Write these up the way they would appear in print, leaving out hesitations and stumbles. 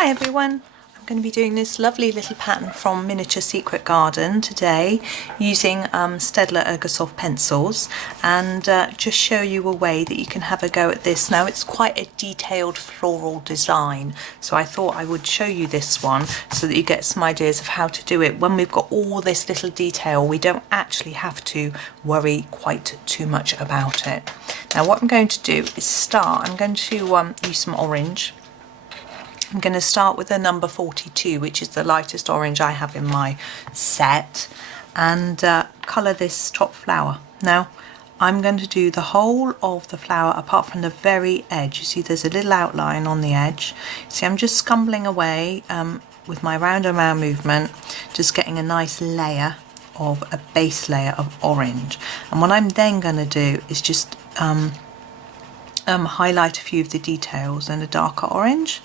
Hi everyone, I'm going to be doing this lovely little pattern from Miniature Secret Garden today using Staedtler Ergosoft Pencils, and just show you a way that you can have a go at this. Now it's quite a detailed floral design, so I thought I would show you this one so that you get some ideas of how to do it. When we've got all this little detail, we don't actually have to worry quite too much about it. Now what I'm going to do is I'm going to use some orange. I'm going to start with the number 42, which is the lightest orange I have in my set, and colour this top flower. Now I'm going to do the whole of the flower apart from the very edge. You see there's a little outline on the edge. See, I'm just scumbling away with my round and round movement, just getting a nice layer of a base layer of orange. And what I'm then going to do is just highlight a few of the details in a darker orange.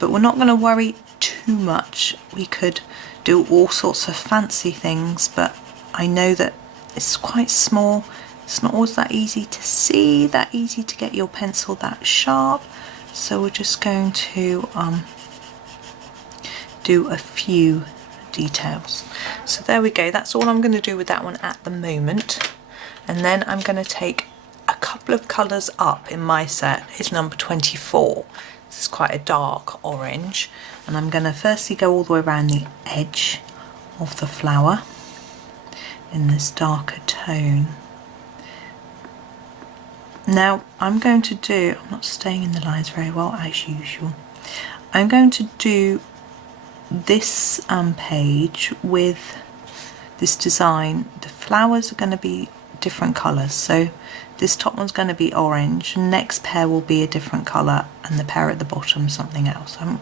But we're not going to worry too much. We could do all sorts of fancy things, but I know that it's quite small. It's not always that easy to see, that easy to get your pencil that sharp. So we're just going to do a few details. So there we go. That's all I'm going to do with that one at the moment. And then I'm going to take a couple of colours up in my set. It's number 24. This is quite a dark orange, and I'm going to firstly go all the way around the edge of the flower in this darker tone. Now I'm going to do, I'm not staying in the lines very well as usual, I'm going to do this page with this design. The flowers are going to be different colours, so this top one's going to be orange, next pair will be a different colour, and the pair at the bottom something else. I haven't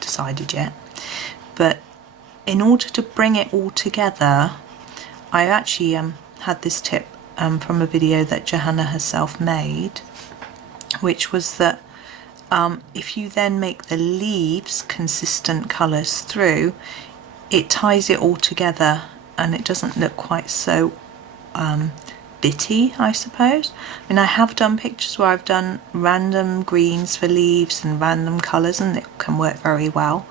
decided yet, but in order to bring it all together, I actually had this tip from a video that Johanna herself made, which was that if you then make the leaves consistent colours through, it ties it all together and it doesn't look quite so bitty, I suppose. I mean, I have done pictures where I've done random greens for leaves and random colours, and it can work very well,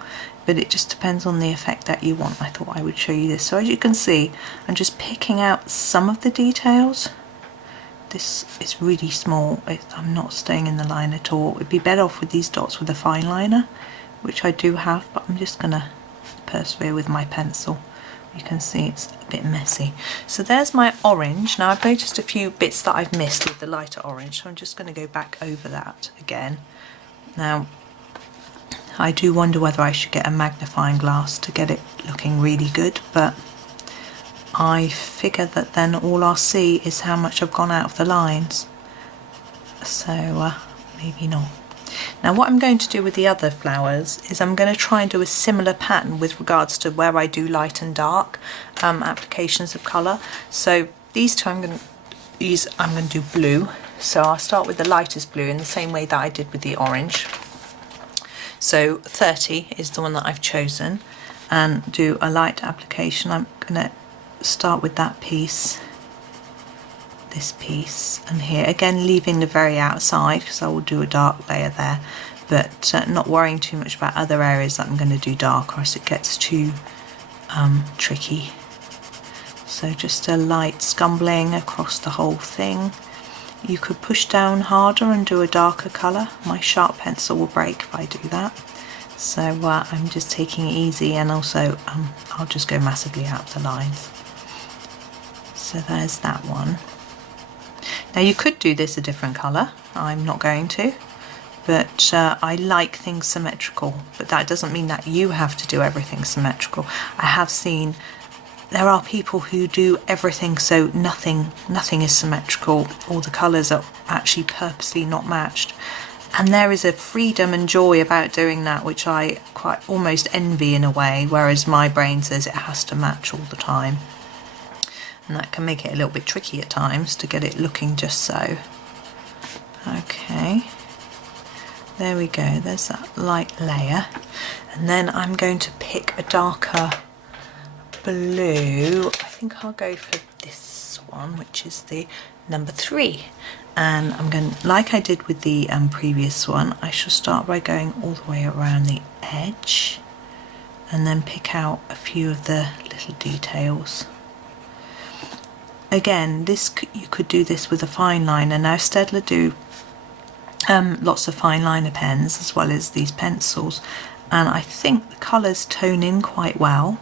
but it just depends on the effect that you want. I thought I would show you this. So as you can see, I'm just picking out some of the details. This is really small. I'm not staying in the line at all. It'd be better off with these dots with a fine liner, which I do have, but I'm just going to persevere with my pencil. You can see it's a bit messy. So there's my orange. Now I've noticed a few bits that I've missed with the lighter orange, so I'm just going to go back over that again. Now I do wonder whether I should get a magnifying glass to get it looking really good, but I figure that then all I'll see is how much I've gone out of the lines, so maybe not. Now what I'm going to do with the other flowers is I'm going to try and do a similar pattern with regards to where I do light and dark applications of colour. So these two I'm going to do blue. So I'll start with the lightest blue in the same way that I did with the orange. So 30 is the one that I've chosen, and do a light application. I'm going to start with that piece, this piece, and here again leaving the very outside because I will do a dark layer there, but not worrying too much about other areas that I'm going to do dark, or else it gets too tricky. So just a light scumbling across the whole thing. You could push down harder and do a darker colour. My sharp pencil will break if I do that, so I'm just taking it easy, and also I'll just go massively out the lines. So there's that one. Now you could do this a different colour, I'm not going to, but I like things symmetrical, but that doesn't mean that you have to do everything symmetrical. I have seen there are people who do everything so nothing is symmetrical, or the colours are actually purposely not matched, and there is a freedom and joy about doing that which I quite almost envy in a way, whereas my brain says it has to match all the time. And that can make it a little bit tricky at times to get it looking just so. Okay, there we go, there's that light layer, and then I'm going to pick a darker blue. I think I'll go for this one, which is the number 3. And I'm going, like I did with the previous one, I shall start by going all the way around the edge and then pick out a few of the little details. Again, you could do this with a fine liner. Now Staedtler do lots of fine liner pens as well as these pencils, and I think the colours tone in quite well.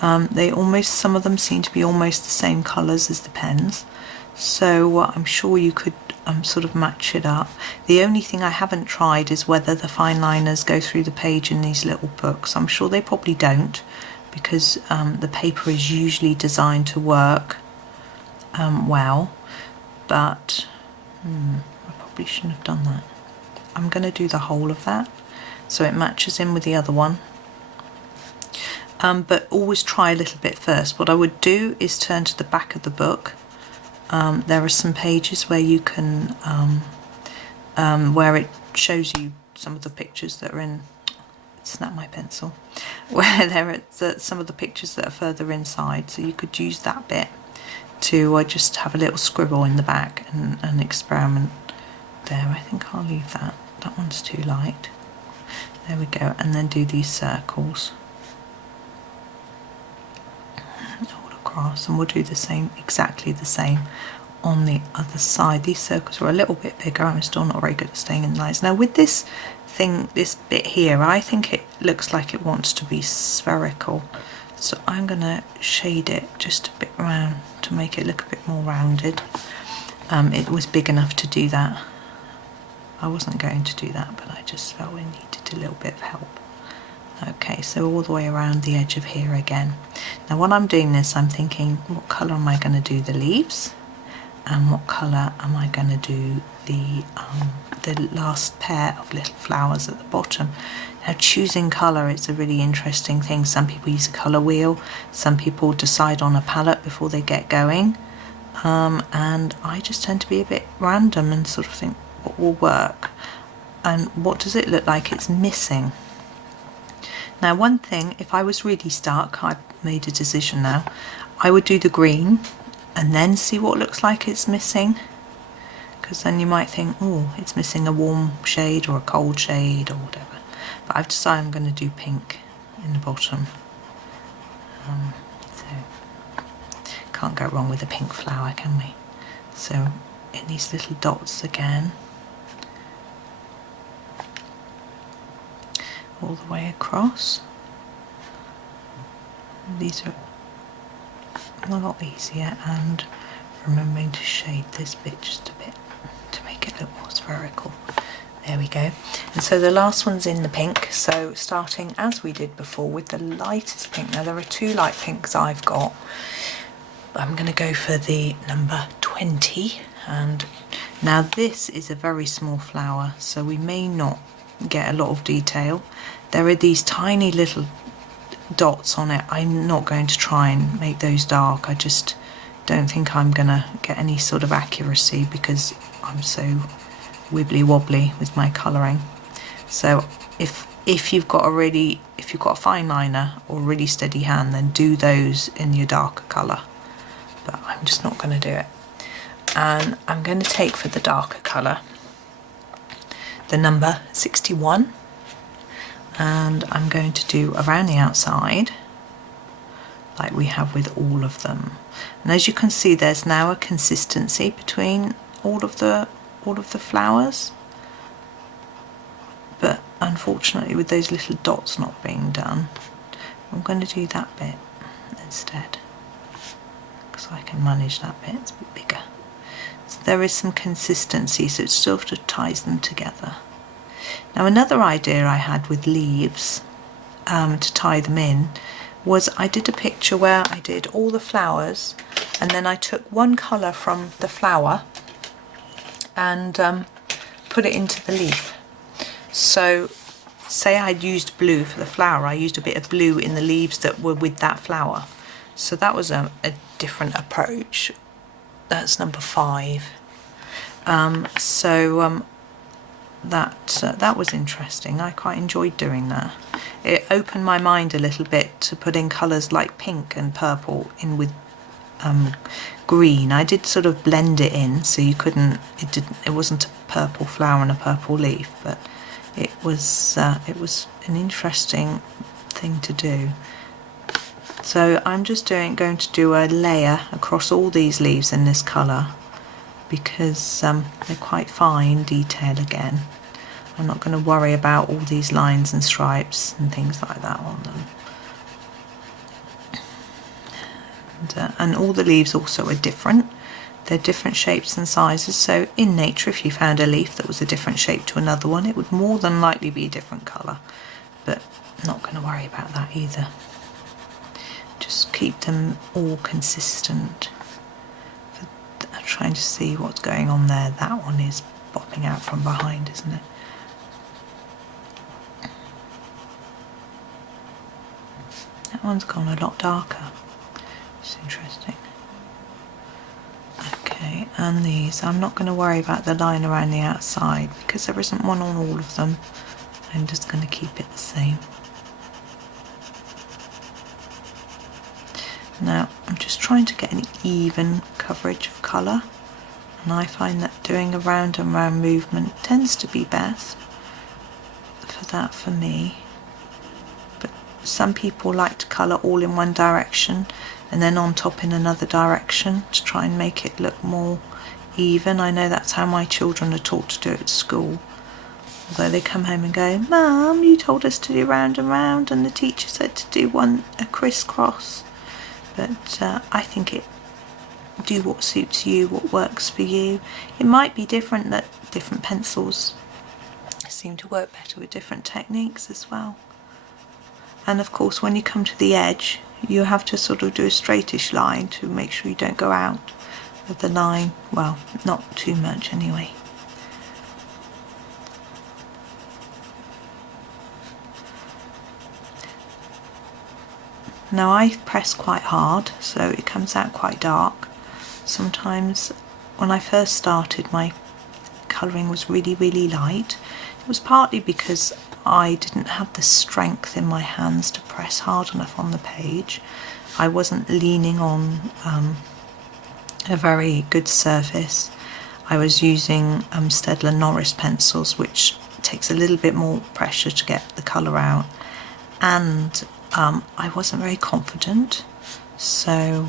Some of them seem to be almost the same colours as the pens, so I'm sure you could sort of match it up. The only thing I haven't tried is whether the fine liners go through the page in these little books. I'm sure they probably don't, because the paper is usually designed to work well, but I probably shouldn't have done that. I'm going to do the whole of that so it matches in with the other one. But always try a little bit first. What I would do is turn to the back of the book. There are some pages where you can, where it shows you some of the pictures that are in, snap my pencil, where there are some of the pictures that are further inside, so you could use that bit to just have a little scribble in the back and experiment there. I think I'll leave that. That one's too light. There we go, and then do these circles all across, and we'll do the same, exactly the same on the other side. These circles are a little bit bigger. I'm still not very good at staying in lines. Now with this thing, this bit here, I think it looks like it wants to be spherical, so I'm going to shade it just a bit round to make it look a bit more rounded. It was big enough to do that. I wasn't going to do that, but I just felt we needed a little bit of help. Okay, so all the way around the edge of here again. Now when I'm doing this, I'm thinking, what colour am I going to do the leaves? And what colour am I going to do the last pair of little flowers at the bottom? Now choosing colour, it's a really interesting thing. Some people use a colour wheel, some people decide on a palette before they get going, and I just tend to be a bit random and sort of think what will work and what does it look like it's missing. Now one thing, if I was really stuck, I've made a decision now, I would do the green and then see what looks like it's missing, because then you might think, oh, it's missing a warm shade or a cold shade or whatever. But I've decided I'm going to do pink in the bottom. So can't go wrong with a pink flower, can we? So in these little dots again, all the way across. These are a lot easier, and remembering to shade this bit just a bit to make it look more spherical. There we go. And so the last one's in the pink, so starting as we did before with the lightest pink. Now there are 2 light pinks I've got. I'm going to go for the number 20, and now this is a very small flower, so we may not get a lot of detail. There are these tiny little dots on it. I'm not going to try and make those dark. I just don't think I'm going to get any sort of accuracy because I'm so wibbly wobbly with my colouring. So if you've got a fine liner or a really steady hand, then do those in your darker colour. But I'm just not going to do it. And I'm going to take for the darker colour the number 61, and I'm going to do around the outside like we have with all of them. And as you can see, there's now a consistency between all of the flowers, but unfortunately with those little dots not being done, I'm going to do that bit instead because I can manage that bit. It's a bit bigger. So there is some consistency, so it sort of ties them together. Now another idea I had with leaves to tie them in was I did a picture where I did all the flowers and then I took one colour from the flower and put it into the leaf. So say I'd used blue for the flower, I used a bit of blue in the leaves that were with that flower. So that was a different approach. That's number 5. That was interesting. I quite enjoyed doing that. It opened my mind a little bit to put in colours like pink and purple in with green. I did sort of blend it in so you couldn't, it wasn't a purple flower and a purple leaf, but it was an interesting thing to do. So I'm just going to do a layer across all these leaves in this colour because they're quite fine detail again. I'm not going to worry about all these lines and stripes and things like that on them. And all the leaves also are different. They're different shapes and sizes, so in nature if you found a leaf that was a different shape to another one, it would more than likely be a different colour, but I'm not going to worry about that either. Just keep them all consistent. I'm trying to see what's going on there. That one is popping out from behind, isn't it? That one's gone a lot darker. It's interesting. Okay, and these, I'm not going to worry about the line around the outside because there isn't one on all of them. I'm just going to keep it the same. Now I'm just trying to get an even coverage of colour, and I find that doing a round and round movement tends to be best for that for me. But some people like to colour all in one direction and then on top in another direction to try and make it look more even. I know that's how my children are taught to do it at school. Although they come home and go, "Mum, you told us to do round and round and the teacher said to do a crisscross." But I think do what suits you, what works for you. It might be different, that different pencils seem to work better with different techniques as well. And of course when you come to the edge, you have to sort of do a straightish line to make sure you don't go out of the line. Well, not too much anyway. Now I press quite hard, so it comes out quite dark. Sometimes when I first started, my colouring was really, really light. It was partly because I didn't have the strength in my hands to press hard enough on the page. I wasn't leaning on a very good surface. I was using Staedtler Noris pencils, which takes a little bit more pressure to get the colour out, and I wasn't very confident, so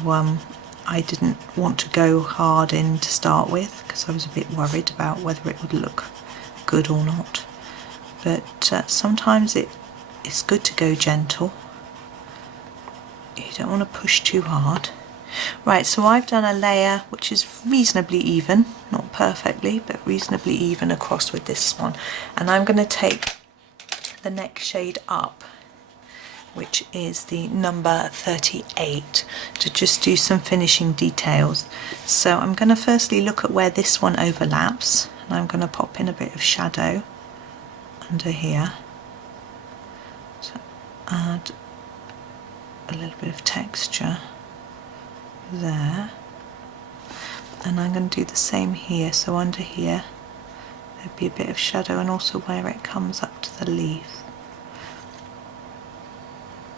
I didn't want to go hard in to start with because I was a bit worried about whether it would look good or not. But sometimes it's good to go gentle. You don't want to push too hard. Right, so I've done a layer which is reasonably even, not perfectly, but reasonably even across with this one. And I'm going to take the next shade up, which is the number 38, to just do some finishing details. So I'm going to firstly look at where this one overlaps, and I'm going to pop in a bit of shadow under here to add a little bit of texture there, and I'm going to do the same here. So under here there'd be a bit of shadow, and also where it comes up to the leaf.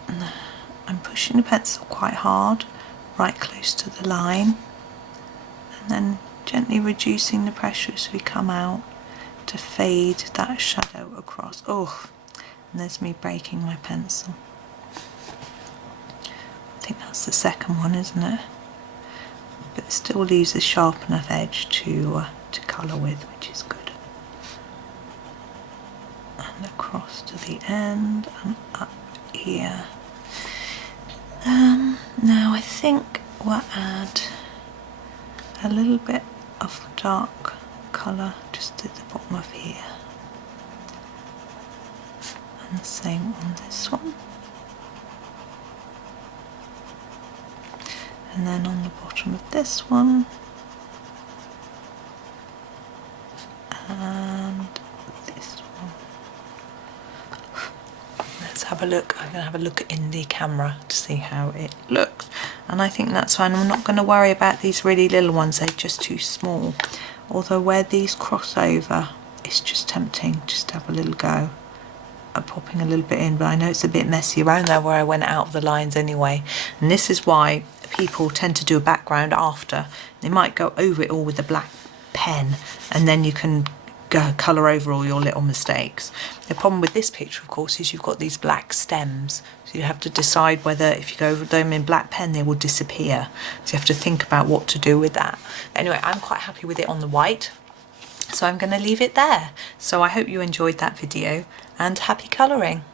And I'm pushing the pencil quite hard, right close to the line, and then gently reducing the pressure as we come out to fade that shadow across. Oh, and there's me breaking my pencil. I think that's the second one, isn't it? But it still leaves a sharp enough edge to colour with, which is good. And across to the end and up here. Now I think we'll add a little bit of dark colour just at the bottom of here, and the same on this one, and then on the bottom of this one, and this one. Let's have a look. I'm going to have a look in the camera to see how it looks, and I think that's fine. I'm not going to worry about these really little ones, they're just too small. Although where these cross over, it's just tempting just to have a little go at popping a little bit in, but I know it's a bit messy around there where I went out of the lines anyway. And this is why people tend to do a background after. They might go over it all with a black pen, and then you can go colour over all your little mistakes. The problem with this picture, of course, is you've got these black stems, so you have to decide whether if you go over them in black pen they will disappear, so you have to think about what to do with that. Anyway, I'm quite happy with it on the white, so I'm going to leave it there. So I hope you enjoyed that video, and happy colouring.